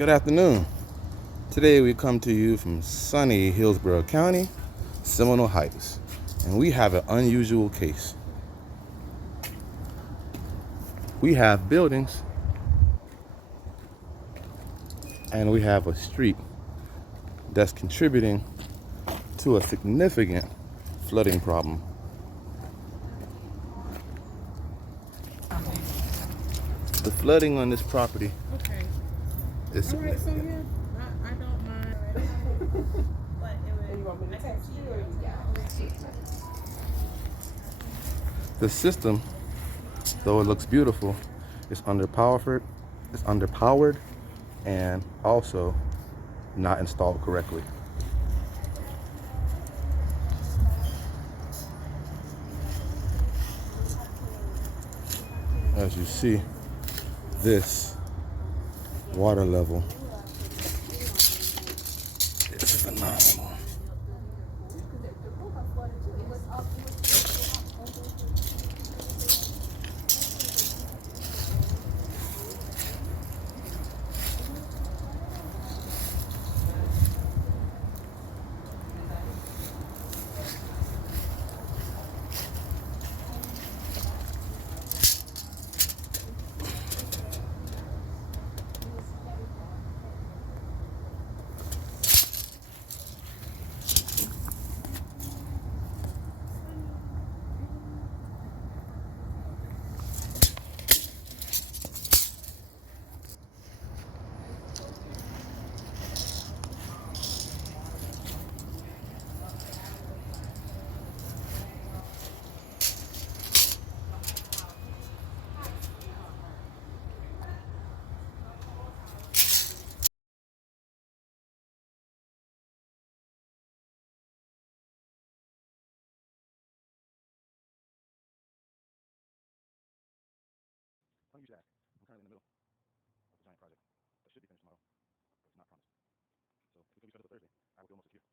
Good afternoon. Today we come to you from sunny Hillsborough County, Seminole Heights, and we have an unusual case. We have buildings and we have a street that's contributing to a significant flooding problem. The flooding on this property Okay. is All right, so significant. yeah, I don't mind. But it would. You want me to text you or you? The system, though it looks beautiful, is underpowered and also not installed correctly. As you see, this water level is phenomenal. Why don't you ask? I'm currently in the middle of a giant project that should be finished tomorrow, but it's not promised. So if we could reschedule for Thursday, I would feel more secure.